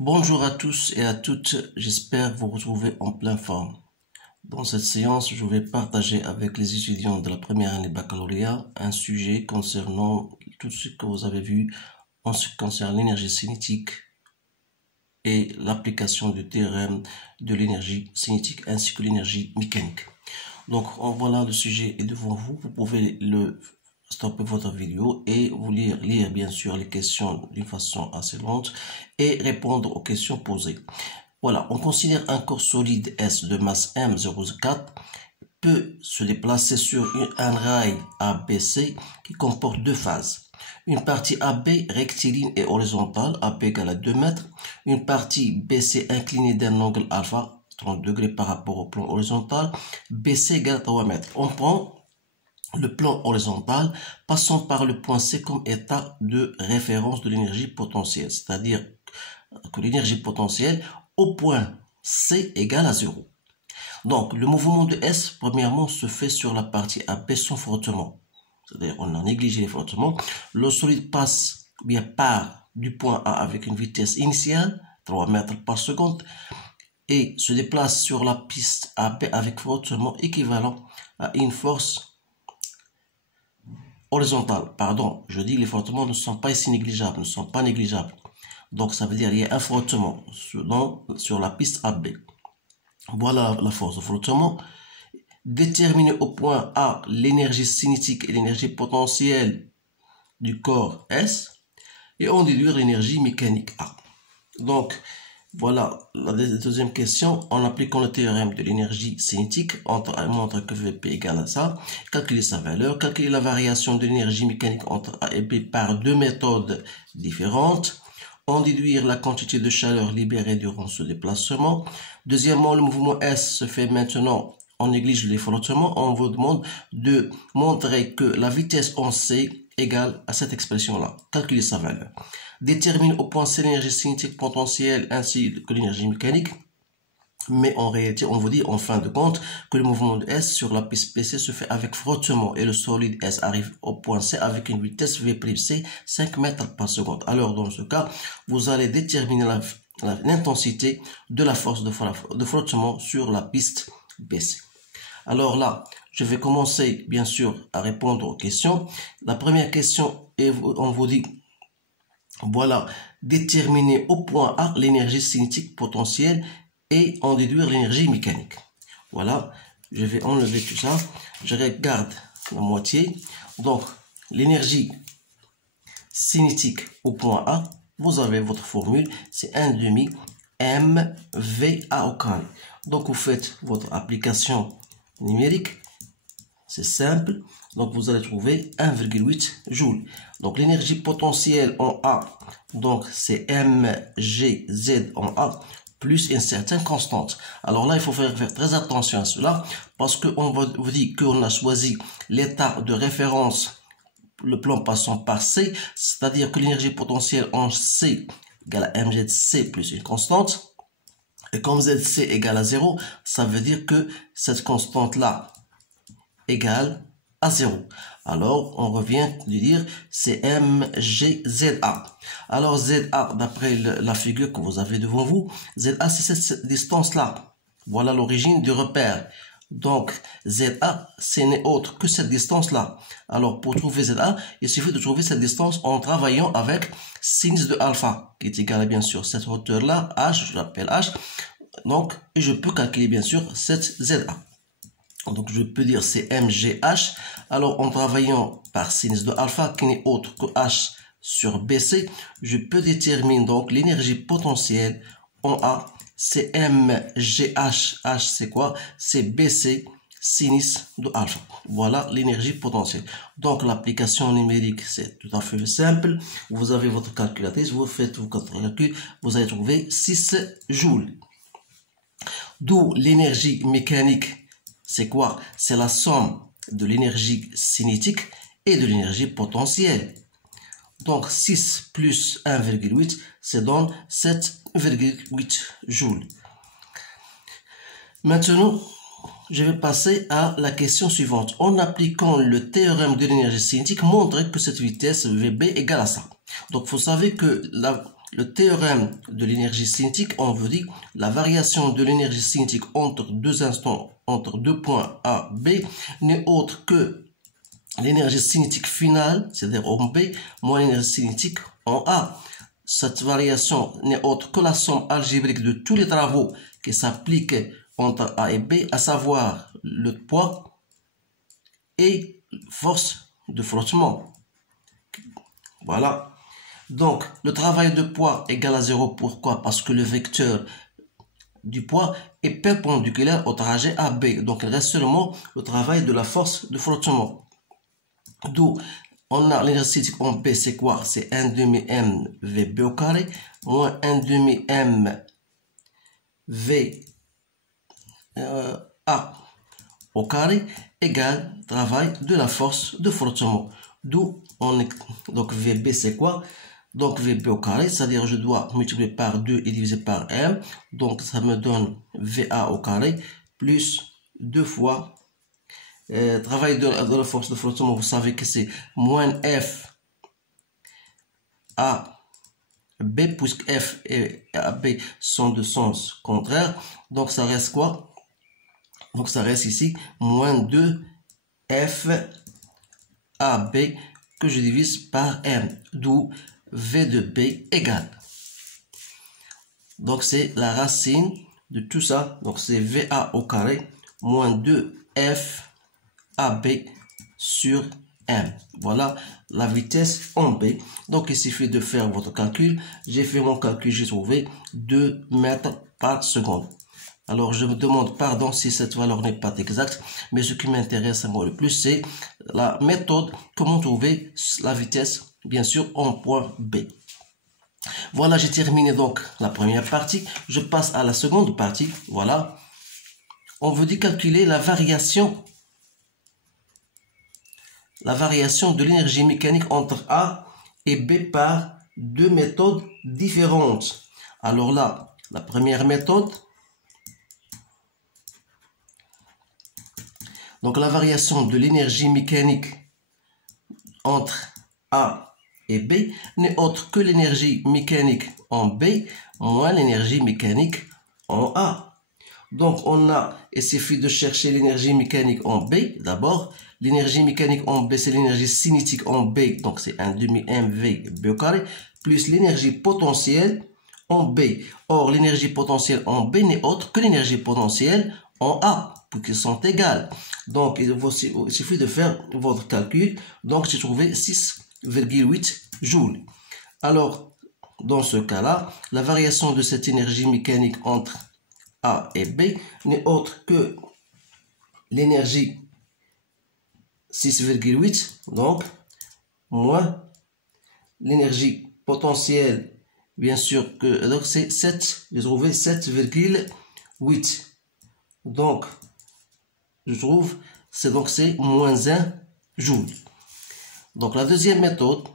Bonjour à tous et à toutes, j'espère vous retrouver en pleine forme. Dans cette séance, je vais partager avec les étudiants de la première année baccalauréat un sujet concernant tout ce que vous avez vu en ce qui concerne l'énergie cinétique et l'application du théorème de l'énergie cinétique ainsi que l'énergie mécanique. Donc voilà, le sujet est devant vous, vous pouvez stopper votre vidéo et vous lire bien sûr les questions d'une façon assez lente et répondre aux questions posées. Voilà, on considère un corps solide S de masse M0,4 peut se déplacer sur un rail ABC qui comporte deux phases. Une partie AB rectiligne et horizontale, AB égale à 2 mètres. Une partie BC inclinée d'un angle alpha, 30 degrés par rapport au plan horizontal, BC égale à 3 mètres. On prend le plan horizontal, passant par le point C comme état de référence de l'énergie potentielle, c'est-à-dire que l'énergie potentielle au point C égale à 0. Donc, le mouvement de S, premièrement, se fait sur la partie AB sans frottement. C'est-à-dire, on a négligé les frottements. Le solide passe, bien part du point A avec une vitesse initiale, 3 mètres par seconde, et se déplace sur la piste AB avec frottement équivalent à une force horizontale. Pardon, je dis les frottements ne sont pas ici négligeables, ne sont pas négligeables. Donc, ça veut dire qu'il y a un frottement sur la piste AB. Voilà la force de frottement. Déterminer au point A l'énergie cinétique et l'énergie potentielle du corps S et en déduire l'énergie mécanique A. Donc, voilà la deuxième question. En appliquant le théorème de l'énergie cinétique, on montre que VP égale à ça. Calculer sa valeur. Calculer la variation de l'énergie mécanique entre A et B par deux méthodes différentes. En déduire la quantité de chaleur libérée durant ce déplacement. Deuxièmement, le mouvement S se fait maintenant, on néglige les frottements, on vous demande de montrer que la vitesse en C égale à cette expression-là. Calculer sa valeur. Détermine au point C l'énergie cinétique potentielle ainsi que l'énergie mécanique. Mais en réalité, on vous dit en fin de compte que le mouvement de S sur la piste PC se fait avec frottement et le solide S arrive au point C avec une vitesse V'(C) 5 mètres par seconde. Alors dans ce cas, vous allez déterminer l'intensité de la force de frottement sur la piste BC. Alors là, je vais commencer bien sûr à répondre aux questions. La première question, on vous dit, voilà, déterminer au point A l'énergie cinétique potentielle et en déduire l'énergie mécanique. Voilà, je vais enlever tout ça. Je regarde la moitié. Donc, l'énergie cinétique au point A, vous avez votre formule, c'est 1/2 mVA au carré. Donc, vous faites votre application numérique. C'est simple. Donc, vous allez trouver 1,8 joules. Donc, l'énergie potentielle en A, donc c'est mgz en A, plus une certaine constante. Alors là, il faut faire très attention à cela, parce qu'on vous dit qu'on a choisi l'état de référence, le plan passant par C, c'est-à-dire que l'énergie potentielle en C égale à mgc plus une constante. Et comme zc égale à 0, ça veut dire que cette constante-là égale à 0. Alors, on revient de dire c'est mgza. Alors, ZA, d'après la figure que vous avez devant vous, ZA, c'est cette distance-là. Voilà l'origine du repère. Donc, ZA, ce n'est autre que cette distance-là. Alors, pour trouver ZA, il suffit de trouver cette distance en travaillant avec sinus de alpha, qui est égal à bien sûr cette hauteur-là, h, je l'appelle h. Donc, et je peux calculer bien sûr cette ZA. Donc, je peux dire c'est MGH. Alors, en travaillant par sinus de alpha, qui n'est autre que H sur BC, je peux déterminer donc l'énergie potentielle en A. C'est MGH. H, c'est quoi? C'est BC sinus de alpha. Voilà l'énergie potentielle. Donc, l'application numérique, c'est tout à fait simple. Vous avez votre calculatrice, vous faites votre calcul, vous allez trouver 6 joules. D'où l'énergie mécanique. C'est quoi? C'est la somme de l'énergie cinétique et de l'énergie potentielle. Donc 6 plus 1,8, ça donne 7,8 joules. Maintenant, je vais passer à la question suivante. En appliquant le théorème de l'énergie cinétique, montrez que cette vitesse VB égale à ça. Donc, vous savez que le théorème de l'énergie cinétique, on veut dire la variation de l'énergie cinétique entre deux instants, entre deux points A, B, n'est autre que l'énergie cinétique finale, c'est-à-dire en B, moins l'énergie cinétique en A. Cette variation n'est autre que la somme algébrique de tous les travaux qui s'appliquent entre A et B, à savoir le poids et force de frottement. Voilà. Donc, le travail de poids égale à 0. Pourquoi? Parce que le vecteur du poids est perpendiculaire au trajet AB. Donc, il reste seulement le travail de la force de frottement. D'où, on a l'énergie cinétique en P, c'est quoi? C'est 1 demi M VB au carré, moins 1 demi M V A au carré, égale travail de la force de frottement. D'où, donc VB, c'est quoi? Donc VB au carré, c'est-à-dire je dois multiplier par 2 et diviser par M. Donc ça me donne VA au carré plus 2 fois travail de la force de frottement. Vous savez que c'est moins F A B, puisque F et AB sont de sens contraire. Donc ça reste quoi? Donc ça reste ici moins 2 F AB que je divise par M. D'où V de B égale. Donc c'est la racine de tout ça. Donc c'est VA au carré moins 2F AB sur M. Voilà la vitesse en B. Donc il suffit de faire votre calcul. J'ai fait mon calcul, j'ai trouvé 2 mètres par seconde. Alors je me demande pardon si cette valeur n'est pas exacte, mais ce qui m'intéresse à moi le plus, c'est la méthode, comment trouver la vitesse, bien sûr, en point B. Voilà, j'ai terminé donc la première partie. Je passe à la seconde partie. Voilà. On veut dire calculer la variation de l'énergie mécanique entre A et B par deux méthodes différentes. Alors là, la première méthode, donc la variation de l'énergie mécanique entre A et B n'est autre que l'énergie mécanique en B moins l'énergie mécanique en A. Donc il suffit de chercher l'énergie mécanique en B d'abord. L'énergie mécanique en B, c'est l'énergie cinétique en B, donc c'est 1 demi mv B au carré, plus l'énergie potentielle en B. Or, l'énergie potentielle en B n'est autre que l'énergie potentielle en A, puisqu'ils sont égales. Donc, il suffit de faire votre calcul. Donc, j'ai trouvé 6,8 joules. Alors, dans ce cas-là, la variation de cette énergie mécanique entre A et B n'est autre que l'énergie 6,8, donc, moins l'énergie potentielle, bien sûr que, donc c'est 7, j'ai trouvé 7,8. Donc, je trouve, c'est moins 1 joule. Donc, la deuxième méthode,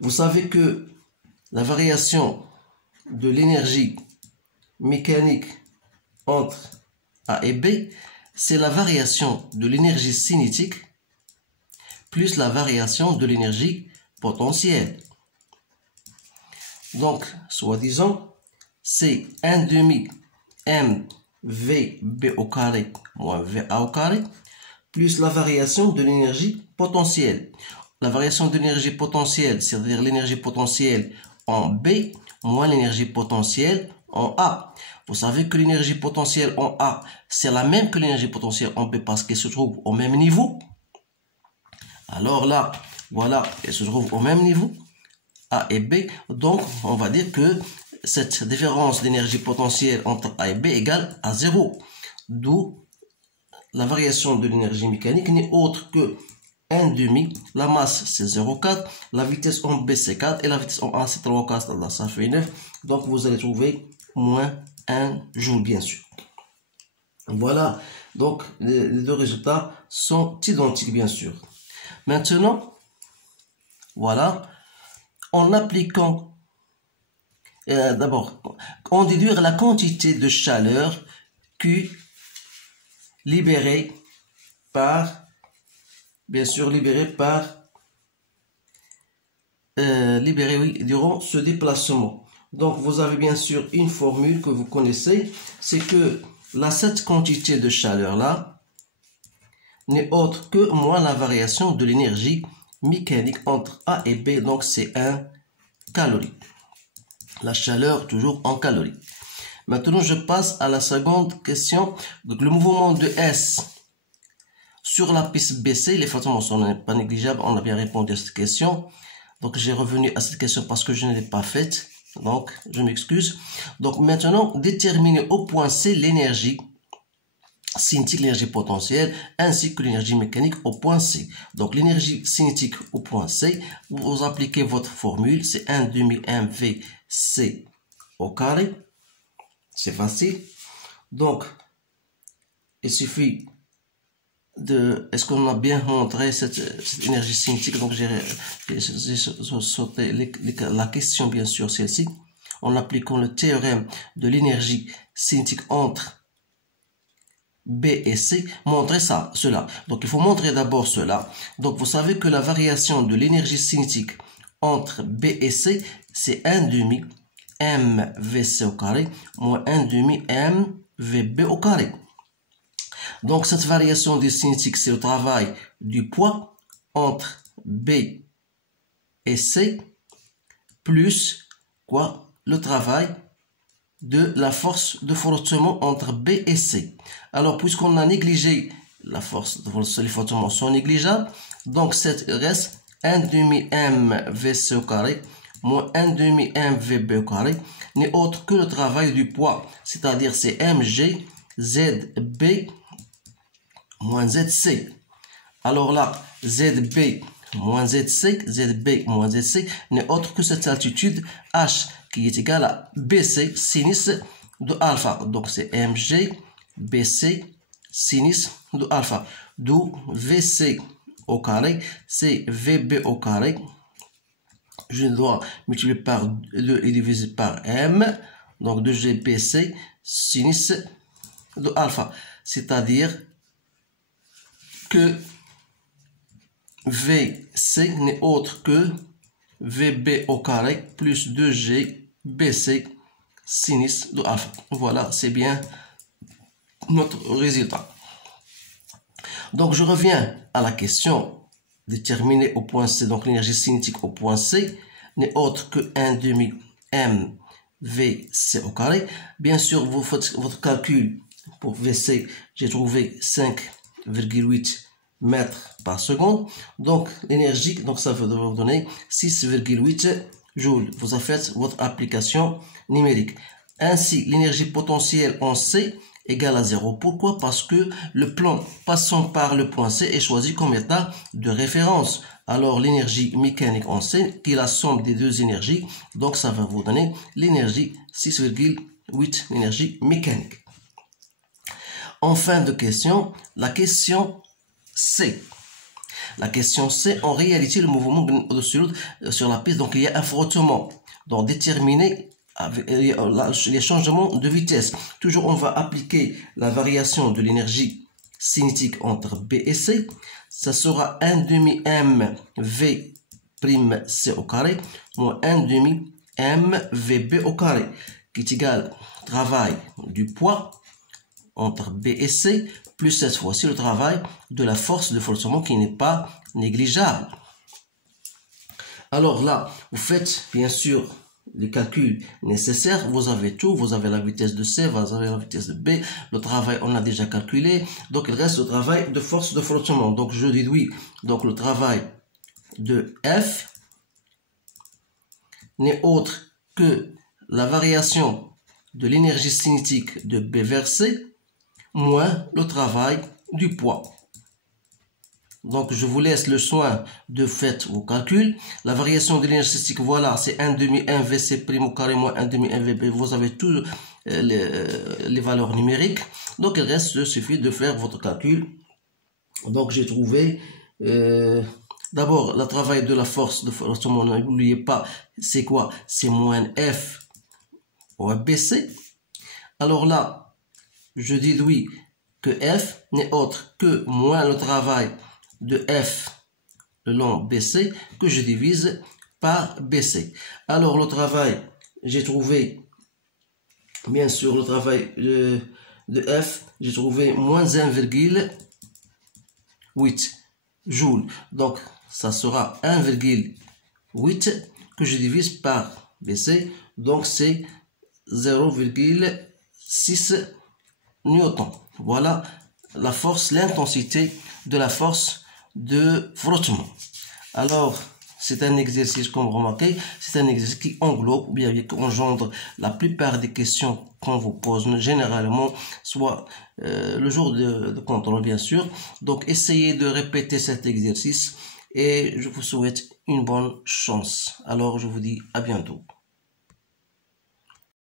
vous savez que la variation de l'énergie mécanique entre A et B, c'est la variation de l'énergie cinétique plus la variation de l'énergie potentielle. Donc, soi-disant, c'est 1 demi mvb au carré moins va au carré plus la variation de l'énergie potentielle. La variation de l'énergie potentielle, c'est-à-dire l'énergie potentielle en B moins l'énergie potentielle en A. Vous savez que l'énergie potentielle en A, c'est la même que l'énergie potentielle en B parce qu'elle se trouve au même niveau. Alors là, voilà, elle se trouve au même niveau, A et B. Donc, on va dire que cette différence d'énergie potentielle entre A et B égale à 0. D'où la variation de l'énergie mécanique n'est autre que 1 demi, la masse c'est 0,4, la vitesse en B c'est 4 et la vitesse en A c'est 3,4, là ça fait 9. Donc vous allez trouver moins 1 joule bien sûr. Voilà, donc les deux résultats sont identiques bien sûr. Maintenant, voilà, en appliquant, d'abord, on déduire la quantité de chaleur Q libérée par, bien sûr, libéré durant ce déplacement. Donc, vous avez bien sûr une formule que vous connaissez, c'est que cette quantité de chaleur-là n'est autre que moins la variation de l'énergie mécanique entre A et B, donc c'est 1 calorie. La chaleur toujours en calories. Maintenant, je passe à la seconde question. Donc, le mouvement de S sur la piste BC, les frottements sont pas négligeables. On a bien répondu à cette question. Donc, j'ai revenu à cette question parce que je ne l'ai pas faite. Donc, je m'excuse. Donc, maintenant, déterminer au point C l'énergie cinétique, l'énergie potentielle, ainsi que l'énergie mécanique au point C. Donc, l'énergie cinétique au point C, vous appliquez votre formule, c'est 1 demi mvc au carré. C'est facile. Donc, il suffit de... Est-ce qu'on a bien montré cette énergie cinétique? Donc, j'ai sauté la question, bien sûr, celle-ci. En appliquant le théorème de l'énergie cinétique entre B et C, montrer cela. Donc, il faut montrer d'abord cela. Donc, vous savez que la variation de l'énergie cinétique entre B et C, c'est 1 demi mvc au carré moins 1 demi mvb au carré. Donc, cette variation de cinétique, c'est le travail du poids entre B et C plus quoi? Le travail de la force de frottement entre B et C. Alors, puisqu'on a négligé la force de frottement, les frottements sont négligeables, donc cette reste 1 demi mvc au carré moins 1 demi mvb au carré n'est autre que le travail du poids, c'est-à-dire c'est mg zb moins zc. Alors là, zb moins zc n'est autre que cette altitude h qui est égale à bc sinus de alpha. Donc c'est mg bc sinus de alpha, d'où vc au carré, c'est vb au carré. Je dois multiplier par 2 et diviser par m, donc 2gbc sinus de alpha, c'est-à-dire que VC n'est autre que VB au carré plus 2G BC sinus de alpha. Voilà, c'est bien notre résultat. Donc, je reviens à la question déterminée au point C. Donc, l'énergie cinétique au point C n'est autre que 1 demi mvc au carré. Bien sûr, vous faites votre calcul pour VC. J'ai trouvé 5,8 mètres par seconde. Donc, l'énergie, donc ça va vous donner 6,8 joules. Vous avez fait votre application numérique. Ainsi, l'énergie potentielle en C égale à 0. Pourquoi? Parce que le plan passant par le point C est choisi comme état de référence. Alors, l'énergie mécanique en C, qui est la somme des deux énergies, donc ça va vous donner l'énergie 6,8, l'énergie mécanique. En fin de question, la question C. La question C, en réalité, le mouvement au-dessus sur la piste, donc il y a un frottement. Donc, déterminer les changements de vitesse. Toujours, on va appliquer la variation de l'énergie cinétique entre B et C. Ça sera 1 demi m v prime c au carré moins 1 demi m vb au carré, qui est égal au travail du poids entre B et C, plus cette fois-ci le travail de la force de frottement qui n'est pas négligeable. Alors là, vous faites bien sûr les calculs nécessaires, vous avez tout, vous avez la vitesse de C, vous avez la vitesse de B, le travail on a déjà calculé, donc il reste le travail de force de frottement. Donc je déduis donc le travail de F n'est autre que la variation de l'énergie cinétique de B vers C moins le travail du poids. Donc, je vous laisse le soin de faire vos calculs. La variation de l'énergie cinétique, voilà, c'est 1 demi mvc prime au carré moins 1 demi mvb. Vous avez toutes les valeurs numériques. Donc, il reste, il suffit de faire votre calcul. Donc, j'ai trouvé d'abord le travail de la force de frottement. N'oubliez pas, c'est quoi? C'est moins F au ABC. Alors là, je déduis que F n'est autre que moins le travail de F le long BC que je divise par BC. Alors le travail, j'ai trouvé, bien sûr, le travail de F, j'ai trouvé moins 1,8 joules. Donc ça sera 1,8 que je divise par BC, donc c'est 0,6 newton. Voilà la force, l'intensité de la force de frottement. Alors, c'est un exercice, comme vous remarquez, c'est un exercice qui englobe, bien qui engendre la plupart des questions qu'on vous pose, généralement, soit le jour de contrôle, bien sûr. Donc, essayez de répéter cet exercice et je vous souhaite une bonne chance. Alors, je vous dis à bientôt.